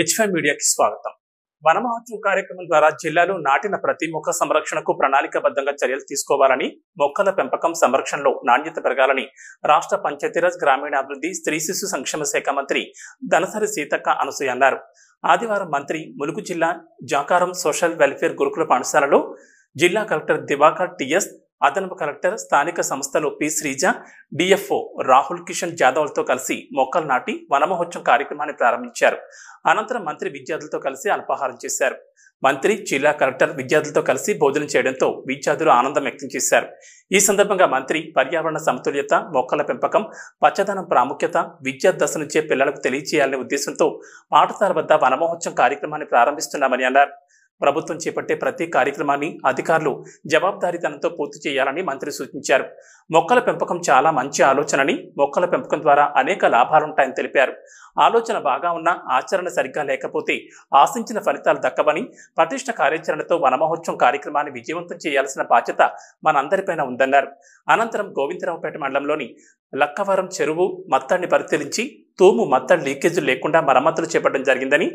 H5 మీడియాకి స్వాగతం. వనమహోత్సవం కార్యక్రమం ద్వారా జిల్లాలో నాటిన ప్రతి మొక్క సంరక్షణకు ప్రణాళికాబద్ధంగా చర్యలు తీసుకోవాలని, మొక్కల పెంపకం సంరక్షణలో నాణ్యత పెరగాలని రాష్ట్ర పంచాయతీరాజ్ గ్రామీణాభివృద్ధి స్త్రీ శిశు సంక్షేమ శాఖ మంత్రి ధనసరి సీతక్క అనసూయ అన్నారు. ఆదివారం మంత్రి ములుగు జిల్లా జాకారం సోషల్ వెల్ఫేర్ గురుకుల పాఠశాలలో జిల్లా కలెక్టర్ దివాకర్ టిఎస్, అదనపు కలెక్టర్, స్థానిక సంస్థలు పి శ్రీజ, డిఎఫ్ఓ రాహుల్ కిషన్ జాదవ్లతో కలిసి మొక్కలు నాటి వనమహోత్సవం కార్యక్రమాన్ని ప్రారంభించారు. అనంతరం మంత్రి విద్యార్థులతో కలిసి అల్పాహారం చేశారు. మంత్రి, జిల్లా కలెక్టర్ విద్యార్థులతో కలిసి భోజనం చేయడంతో విద్యార్థులు ఆనందం వ్యక్తం చేశారు. ఈ సందర్భంగా మంత్రి పర్యావరణ సమతుల్యత, మొక్కల పెంపకం, పచ్చదనం ప్రాముఖ్యత విద్యా దశ నుంచే పిల్లలకు తెలియజేయాలనే ఉద్దేశంతో పాఠశాల వద్ద వనమహోత్సవం కార్యక్రమాన్ని ప్రారంభిస్తున్నామని అన్నారు. ప్రభుత్వం చేపట్టే ప్రతి కార్యక్రమాన్ని అధికారులు జవాబుదారీతనంతో పూర్తి చేయాలని మంత్రి సూచించారు. మొక్కల పెంపకం చాలా మంచి ఆలోచనని, మొక్కల పెంపకం ద్వారా అనేక లాభాలుంటాయని తెలిపారు. ఆలోచన బాగా ఉన్నా ఆచరణ సరిగ్గా లేకపోతే ఆశించిన ఫలితాలు దక్కవని, పటిష్ట కార్యాచరణతో వనమహోత్సవం కార్యక్రమాన్ని విజయవంతం చేయాల్సిన బాధ్యత మనందరిపైన ఉందన్నారు. అనంతరం గోవిందరావుపేట మండలంలోని లక్కవరం చెరువు మత్తడిని పరిశీలించి తూము మత్తడి లీకేజీలు లేకుండా మరమ్మతులు చేపట్టడం జరిగిందని,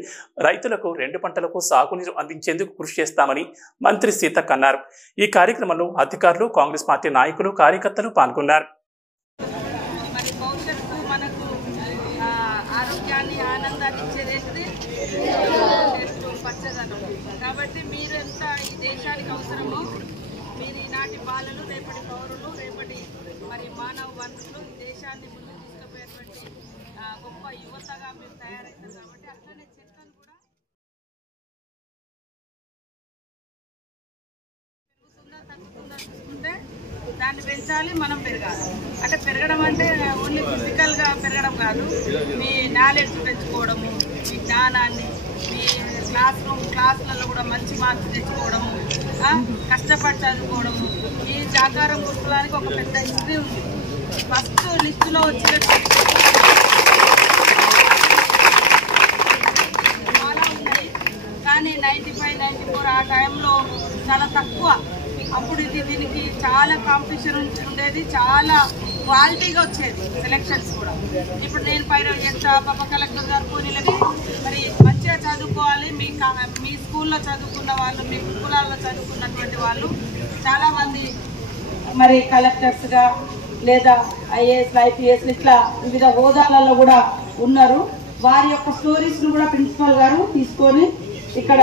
రైతులకు 2 పంటలకు సాగునీరు అందించేందుకు కృషి చేస్తామని మంత్రి సీతక్క అన్నారు. ఈ కార్యక్రమంలో అధికారులు, కాంగ్రెస్ పార్టీ నాయకులు, కార్యకర్తలు పాల్గొన్నారు. కాబట్టి మీరంత ఈ దేశానికి అవసరమో, మీరు ఈనాటి బాలలు, రేపటి పౌరులు, రేపటి మానవ వనరులు, ఈ దేశాన్ని ముందుకు తీసుకుపోయేటువంటి గొప్ప యువతగా మీరు తయారవుతారు. కాబట్టి అట్లనే చెట్లను కూడా పెరుగుతుందా తగ్గుతుందా చూసుకుంటే దాన్ని పెంచాలి, మనం పెరగాలి. అంటే పెరగడం అంటే ఓన్లీ ఫిజికల్గా పెరగడం కాదు, మీ నాలెడ్జ్ పెంచుకోవడము, మీ జ్ఞానాన్ని, మీ క్లాసులలో కూడా మంచి మార్క్స్ తెచ్చుకోవడము, కష్టపడి చదువుకోవడము. ఈ జాకారం గురుకులానికి ఒక పెద్ద హిస్టరీ ఉంది. ఫస్ట్ లిస్టులో వచ్చిన చాలా ఉన్నాయి, కానీ 95, 94 ఆ టైంలో చాలా తక్కువ. అప్పుడు దీనికి చాలా కాంపిటీషన్ ఉండేది, చాలా క్వాలిటీగా వచ్చేది సెలెక్షన్స్ కూడా. ఇప్పుడు నేను పైన చేస్తా, పాప కలెక్టర్ గారు కూలీలకి మరి మంచిగా చదువుకోవాలి. మీ స్కూల్లో చదువుకున్న వాళ్ళు, మీ గురుకులాల్లో చదువుకున్నటువంటి వాళ్ళు చాలామంది మరి కలెక్టర్స్గా లేదా ఐఏఎస్, ఐపీఎస్ ఇట్లా వివిధ హోదాలలో కూడా ఉన్నారు. వారి యొక్క స్టోరీస్ను కూడా ప్రిన్సిపల్ గారు తీసుకొని ఇక్కడ